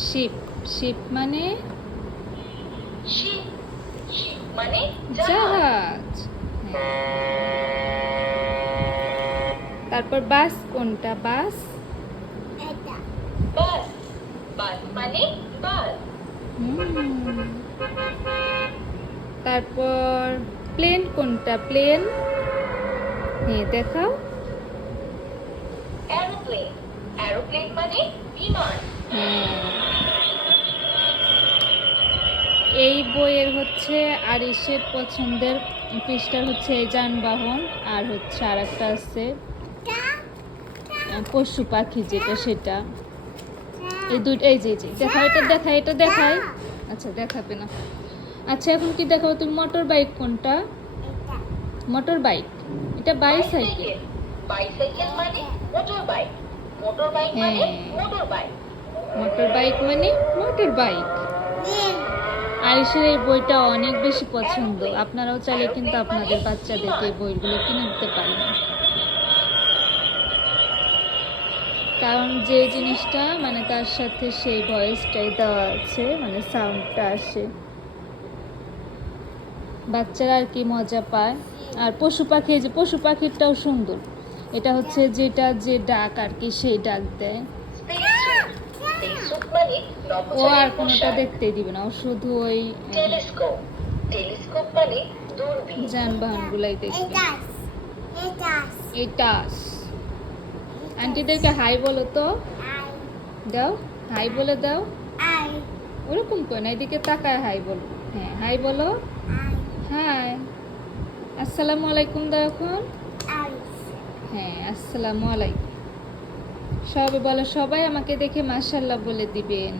Sheep sheep মানে sheep sheep মানে জাহাজ। জাহাজ। তারপর বাস কোনটা? বাস বাস বাস মানে বাস। তারপর প্লেন কোনটা? প্লেন হ্যাঁ দেখাও। এরোপ্লেন এরোপ্লেন মানে বিমান। এই বইয়ের হচ্ছে আরিশের পছন্দের পৃষ্ঠার হচ্ছে এই যানবাহন, আর হচ্ছে আর একটা আছে পশু পাখি যেটা সেটা। এই দুটো এই যে দেখাও, এটা দেখাই, এটা দেখাই। আচ্ছা দেখাবে না। আচ্ছা এখন কি দেখাবো তুমি? মোটর বাইক কোনটা? মোটর বাইক এটা বাইসাইকেল। বাইসাইকেল মানে মোটর বাইক। মোটর বাইক মানে মোটর বাইক। মোটর বাইক মানে মোটর বাইক। আরিশের এই বইটা অনেক বেশি পছন্দ। আপনারাও চাইলে কিন্তু আপনাদের বাচ্চাদেরকে এই বইগুলো কিনে দিতে পারেন, কারণ যে জিনিসটা মানে তার সাথে সেই ভয়েসটাই দেওয়া আছে, মানে সাউন্ডটা আসে, বাচ্চারা আর কি মজা পায়। আর পশু পাখি, যে পশু পাখিটাও সুন্দর। এটা হচ্ছে যেটা যে ডাক আর কি, সেই ডাক দেয়। ও আর কোনোটা দেখতেই দিবে না, ও শুধু ওই টেলিস্কোপ টেলিস্কোপ মানে দূরবীন। যানবাহনগুলাই দেখবে। এটা আন্টিদেরকে হাই বলো তো, দাও হাই বলে দাও। ওরকম কই না, এদিকে তাকায় হাই বলো। হ্যাঁ হাই বলো। হাই। আসসালামু আলাইকুম দাও এখন। হ্যাঁ আসসালামু আলাইকুম। সবাই বলো, সবাই আমাকে দেখে মাশাআল্লাহ বলে দিবেন।